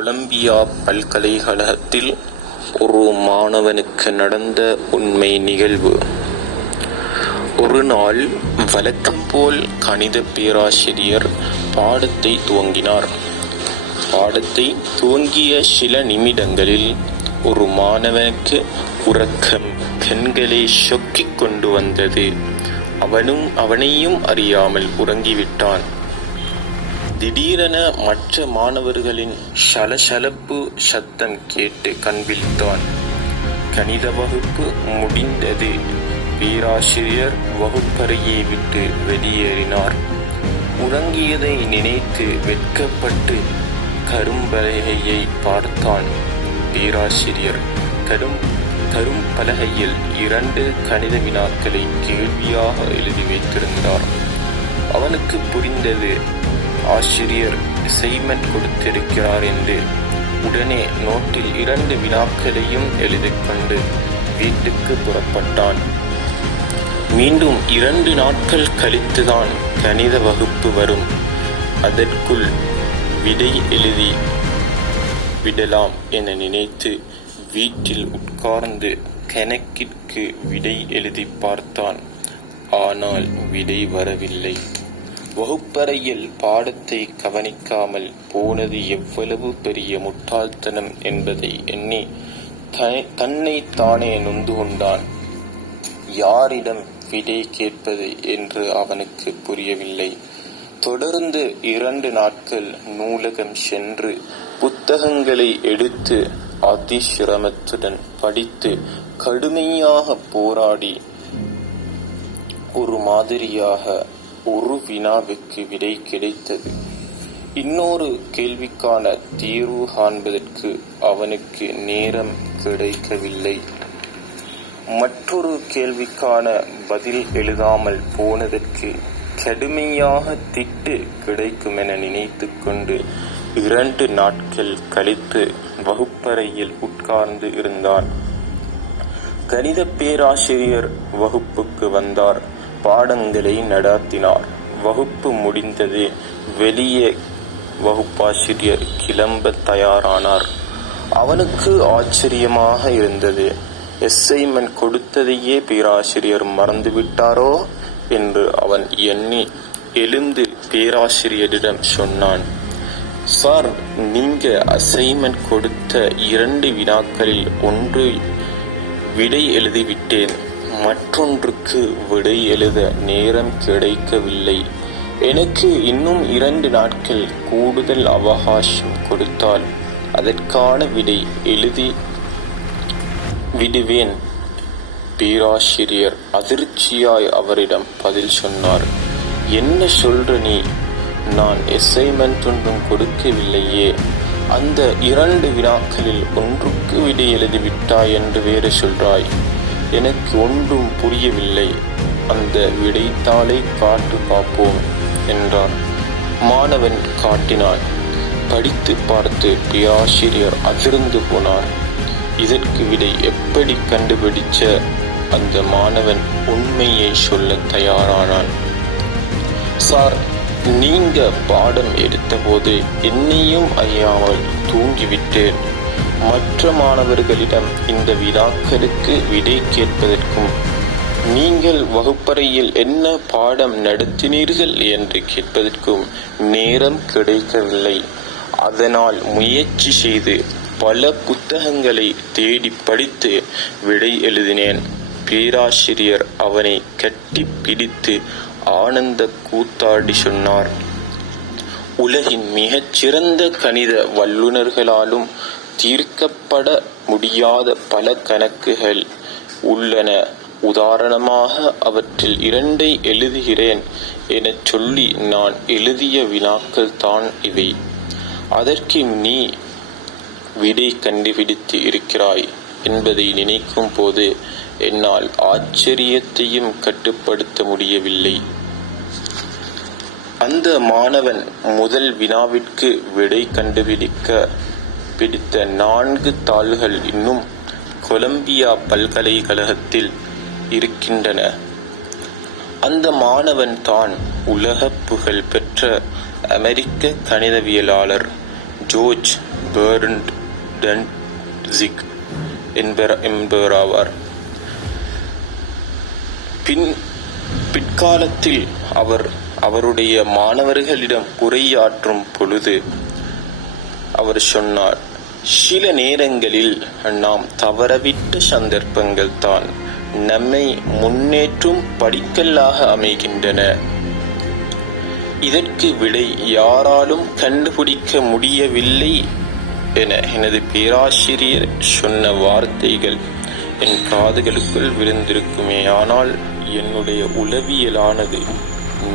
Colombia பல்கலைக்கழகத்தில் ஒரு மாணவனுக்கு நடந்த உண்மை நிகழ்வு. ஒரு நாள் வழக்கம் போல் கணித பேராசிரியர் பாடத்தை துவங்கினார். பாடத்தை துவங்கிய சில நிமிடங்களில் ஒரு மாணவனுக்கு உறக்கம் கண்களை சொக்கிக் கொண்டு வந்தது. அவனையும் அறியாமல் உறங்கிவிட்டான். திடீரென மற்ற மாணவர்களின் சலசலப்பு சத்தம் கேட்டு கண்விழித்தான். கணித வகுப்பு முடிந்தது. பேராசிரியர் வகுப்பறையை விட்டு வெளியேறினார். உறங்கியதை நினைத்து வெட்கப்பட்டு கரும்பலகையை பார்த்தான். பேராசிரியர் கரும்பலகையில் 2 கணித வினாக்களை கேள்வியாக எழுதி வைத்திருந்தார். அவனுக்கு புரிந்தது. ஆசிரியர் அசைன்மெண்ட் கொடுத்திருக்கிறார் என்று. உடனே நோட்டில் 2 வினாக்களையும் எழுதிக்கொண்டு வீட்டுக்கு புறப்பட்டான். மீண்டும் 2 நாட்கள் கழித்துதான் கணித வகுப்பு வரும். அதற்குள் விடை எழுதி விடலாம் என நினைத்து வீட்டில் உட்கார்ந்து கணக்கிற்கு விடை எழுதி பார்த்தான். ஆனால் விடை வரவில்லை. வகுப்பறையில் பாடத்தை கவனிக்காமல் போனது எவ்வளவு பெரிய முட்டாள்தனம் என்பதை எண்ணி தன்னை தானே நொந்து கொண்டான். யாரிடம் விடை கேட்பது என்று அவனுக்கு புரியவில்லை. தொடர்ந்து 2 நாட்கள் நூலகம் சென்று புத்தகங்களை எடுத்து அதிசிரமத்துடன் படித்து கடுமையாக போராடி ஒரு மாதிரியாக ஒரு வினாவுக்கு விடை கிடைத்தது. இன்னொரு கேள்விக்கான தீர்வு காண்பதற்கு அவனுக்கு நேரம் கிடைக்கவில்லை. மற்றொரு கேள்விக்கான பதில் எழுதாமல் போனதற்கு கடுமையாக திட்டு கிடைக்குமென நினைத்து கொண்டு 2 நாட்கள் கழித்து வகுப்பறையில் உட்கார்ந்து இருந்தான். கணித பேராசிரியர் வகுப்புக்கு வந்தார். பாடங்களை நடாத்தினார். வகுப்பு முடிந்தது. வெளியே வகுப்பாசிரியர் கிளம்ப தயாரானார். அவனுக்கு ஆச்சரியமாக இருந்தது. அசைன்மெண்ட் கொடுத்ததையே பேராசிரியர் மறந்துவிட்டாரோ என்று அவன் எண்ணி எழுந்து பேராசிரியரிடம் சொன்னான். சார், நீங்க அசைன்மெண்ட் கொடுத்த 2 வினாக்களில் ஒன்று விடை எழுதிவிட்டேன். மற்றொன்றுக்கு விடை எழுத நேரம் கிடைக்கவில்லை. எனக்கு இன்னும் 2 நாட்கள் கூடுதல் அவகாசம் கொடுத்தால் அதற்கான விடை எழுதி விடுவேன். பேராசிரியர் அதிர்ச்சியாய் அவரிடம் பதில் சொன்னார். என்ன சொல்ற நீ? நான் அசைன்மெண்ட் ஒன்றும் கொடுக்கவில்லையே. அந்த 2 வினாக்களில் ஒன்றுக்கு விடை எழுதிவிட்டாய் என்று வேறு சொல்றாய். எனக்கு ஒன்றும் புரியவில்லை. அந்த விடைத்தாளை காட்டு பார்ப்போம் என்றார். மாணவன் காட்டினான். படித்து பார்த்து பேராசிரியர் அதிர்ந்து போனார். இதற்கு விடை எப்படி கண்டுபிடிச்ச? அந்த மாணவன் உண்மையை சொல்ல தயாரானான். சார், நீங்க பாடம் எடுத்தபோது என்னையும் அறியாமல் தூங்கிவிட்டேன். மற்ற மாணவர்களிடம் இந்த வினாக்களுக்கு விடை கேட்பதற்கும் நீங்கள் வகுப்பறையில் என்ன பாடம் நடத்தினீர்கள் என்று கேட்பதற்கும் நேரம் கிடைக்கவில்லை. அதனால் முயற்சி செய்து பல புத்தகங்களை தேடி படித்து விடை எழுதினேன். பேராசிரியர் அவனை கட்டி பிடித்து ஆனந்த கூத்தாடி சொன்னார். உலகின் மிகச்சிறந்த கணித வல்லுநர்களாலும் தீர்க்கப்பட முடியாத பல கணக்குகள் உள்ளன. உதாரணமாக அவற்றில் 2 எழுதுகிறேன் எனச் சொல்லி நான் எழுதிய வினாக்கள் தான் இவை. அதற்கு நீ விடை கண்டுபிடித்து இருக்கிறாய் என்பதை நினைக்கும் போது என்னால் ஆச்சரியத்தையும் கட்டுப்படுத்த முடியவில்லை. அந்த மாணவன் முதல் வினாவிற்கு விடை கண்டுபிடிக்க பிடித்த 4 தாள்கள் இன்னும் கொலம்பியா பல்கலைக்கழகத்தில் இருக்கின்றன. அந்த மாணவன் தான் உலக புகழ் பெற்ற அமெரிக்க கணிதவியலாளர் ஜோர்ஜ் பெர்ண்ட் டன்சிக் என்பவராவார். பிற்காலத்தில் அவருடைய மாணவர்களிடம் உரையாற்றும் பொழுது அவர் சொன்னார், சில நேரங்களில் நாம் தவறவிட்ட சந்தர்ப்பங்கள் தான் நம்மை முன்னேற்றும் படிக்கல்லாக அமைகின்றன. இதற்கு விடை யாராலும் கண்டுபிடிக்க முடியவில்லை என எனது பேராசிரியர் சொன்ன வார்த்தைகள் என் காதுகளுக்குள் விழுந்திருக்குமே. ஆனால் என்னுடைய உளவியலானது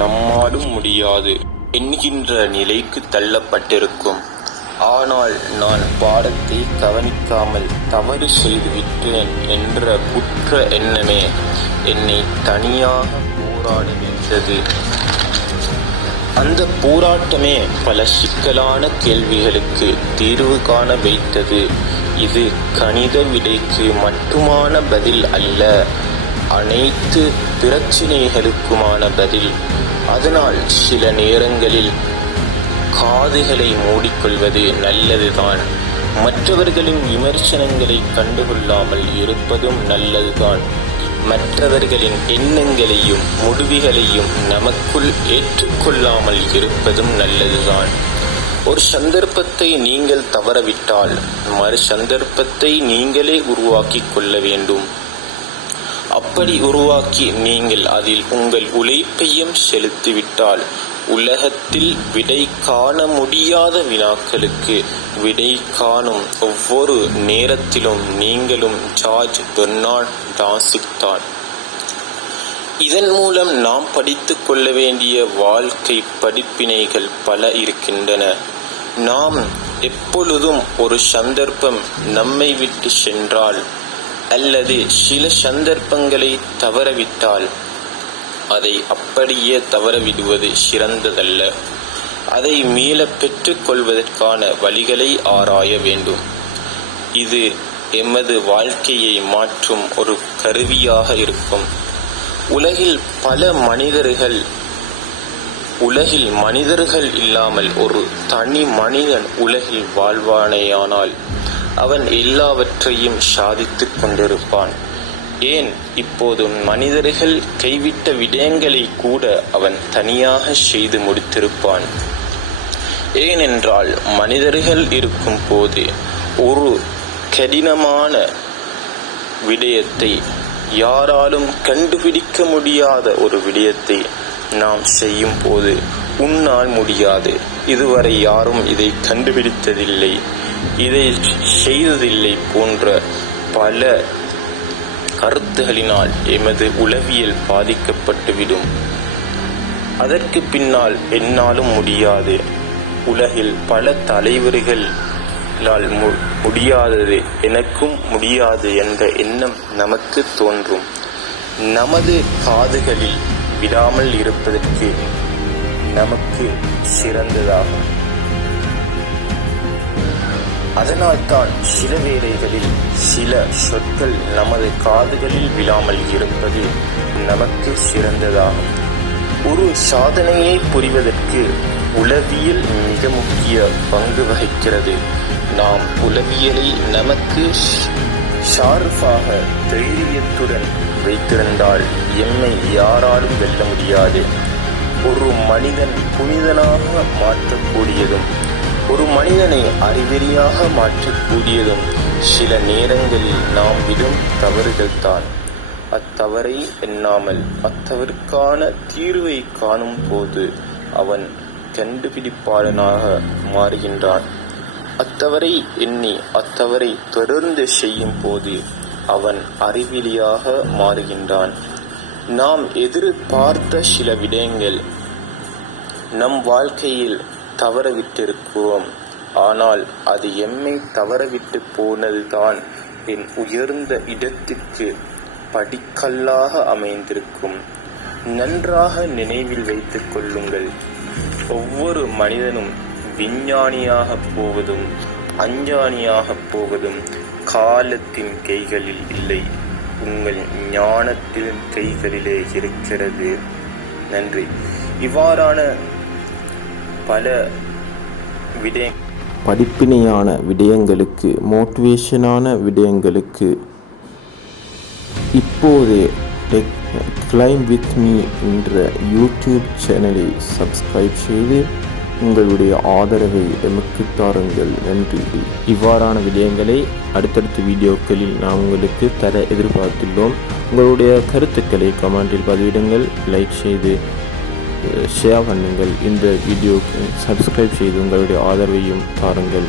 நம்மாலும் முடியாது என்கின்ற நிலைக்கு தள்ளப்பட்டிருக்கும். ஆனால் நான் பாடத்தை கவனிக்காமல் தவறு செய்துவிட்டேன் என்ற குற்ற எண்ணமே என்னை தனியாக போராட வைத்தது. அந்த போராட்டமே பல சிக்கலான கேள்விகளுக்கு தீர்வு காண வைத்தது. இது கணித விடைக்கு மட்டுமான பதில் அல்ல, அனைத்து பிரச்சினைகளுக்குமான பதில். அதனால் சில நேரங்களில் காதுகளை மூடிக்கொள்வது நல்லதுதான். மற்றவர்களின் விமர்சனங்களை கண்டுகொள்ளாமல் இருப்பதும் நல்லதுதான். மற்றவர்களின் எண்ணங்களையும் முடிவுகளையும் நமக்குள் ஏற்றுக்கொள்ளாமல் இருப்பதும் நல்லதுதான். ஒரு சந்தர்ப்பத்தை நீங்கள் தவறவிட்டால் மறு சந்தர்ப்பத்தை நீங்களே உருவாக்கி கொள்ள வேண்டும். அப்படி உருவாக்கி நீங்கள் அதில் உங்கள் உழைப்பையும் செலுத்திவிட்டால் உலகத்தில் விடை காண முடியாத வினாக்களுக்கு விடை காணும் ஒவ்வொரு நேரத்திலும் நீங்களும் ஜார்ஜ் பெர்னார்ட் டான்சிக் தான். இதன் மூலம் நாம் படித்துக் கொள்ள வேண்டிய வாழ்க்கை படிப்பினைகள் பல இருக்கின்றன. நாம் எப்பொழுதும் ஒரு சந்தர்ப்பம் நம்மை விட்டு சென்றால் அல்லது சில சந்தர்ப்பங்களை தவறவிட்டால் அதை அப்படியே தவறவிடுவது சிறந்ததல்ல. அதை மீள பெற்றுக் கொள்வதற்கான வழிகளை ஆராய வேண்டும். இது எமது வாழ்க்கையை மாற்றும் ஒரு கருவியாக இருக்கும். உலகில் மனிதர்கள் இல்லாமல் ஒரு தனி மனிதன் உலகில் வாழ்வானேயானால் அவன் எல்லாவற்றையும் சாதித்துக் கொண்டிருப்பான். ஏன், இப்போது மனிதர்கள் கைவிட்ட விடயங்களை கூட அவன் தனியாக செய்து முடித்திருப்பான். ஏனென்றால் மனிதர்கள் இருக்கும் போது ஒரு கடினமான விடயத்தை, யாராலும் கண்டுபிடிக்க முடியாத ஒரு விடயத்தை நாம் செய்யும் போது உன்னால் முடியாது, இதுவரை யாரும் இதை கண்டுபிடித்ததில்லை, இதை செய்ததில்லை போன்ற பல கருத்துகளினால் எமது உளவியல் பாதிக்கப்பட்டுவிடும். அதற்கு பின்னால் என்னாலும் முடியாது, உலகில் பல தலைவர்களால் முடியாதது எனக்கும் முடியாது என்ற எண்ணம் நமக்கு தோன்றும். நமது காதுகளில் விடாமல் இருப்பதற்கு நமக்கு சிறந்ததாகும். அதனால்தான் சில வேளைகளில் சில சொற்கள் நமது காதுகளில் விழாமல் இருப்பது நமக்கு சிறந்ததாகும். ஒரு சாதனையை புரிவதற்கு உளவியல் மிக முக்கிய பங்கு வகிக்கிறது. நாம் உளவியலை நமக்கு ஷார்ப்பாக தைரியத்துடன் வைத்திருந்தால் எம்மை யாராலும் வெல்ல முடியாது. ஒரு மனிதன் புனிதனாக மாற்றக்கூடியதும் ஒரு மனிதனை அறிவெளியாக மாற்றக்கூடியதும் சில நேரங்களில் நாம் விடும் தவறுகள்தான். அத்தவறை எண்ணாமல் அத்தவறுக்கான தீர்வை காணும் போது அவன் கண்டுபிடிப்பாளனாக மாறுகின்றான். அத்தவறை எண்ணி அத்தவறை தொடர்ந்து செய்யும் போது அவன் அறிவிலியாக மாறுகின்றான். நாம் எதிர்பார்த்த சில விடயங்கள் நம் வாழ்க்கையில் தவறவிட்டிருக்கிறோம். ஆனால் அது எம்மை தவறவிட்டு போனதுதான் என் உயர்ந்த இடத்திற்கு படிக்கல்லாக அமைந்திருக்கும். நன்றாக நினைவில் வைத்துக் கொள்ளுங்கள். ஒவ்வொரு மனிதனும் விஞ்ஞானியாக போவதும் அஞ்ஞானியாக போவதும் காலத்தின் கைகளில் இல்லை, உங்கள் ஞானத்தின் கைகளிலே இருக்கிறது. நன்றி. இவ்வாறான பல படிப்பினையான விடயங்களுக்கு, மோட்டிவேஷனான விடயங்களுக்கு இப்போதே கிளைம் வித் மீ என்ற யூடியூப் சேனலை சப்ஸ்கிரைப் செய்து உங்களுடைய ஆதரவை எமக்கு தாருங்கள். நன்றி. இவ்வாறான விடயங்களை அடுத்தடுத்த வீடியோக்களில் நாம் உங்களுக்கு தர எதிர்பார்த்துள்ளோம். உங்களுடைய கருத்துக்களை கமெண்டில் பதிவிடுங்கள். லைக் செய்து ஷேர் பண்ணுங்கள். இந்த வீடியோக்கு சப்ஸ்கிரைப் செய்து உங்களுடைய ஆதரவையும் தாருங்கள்.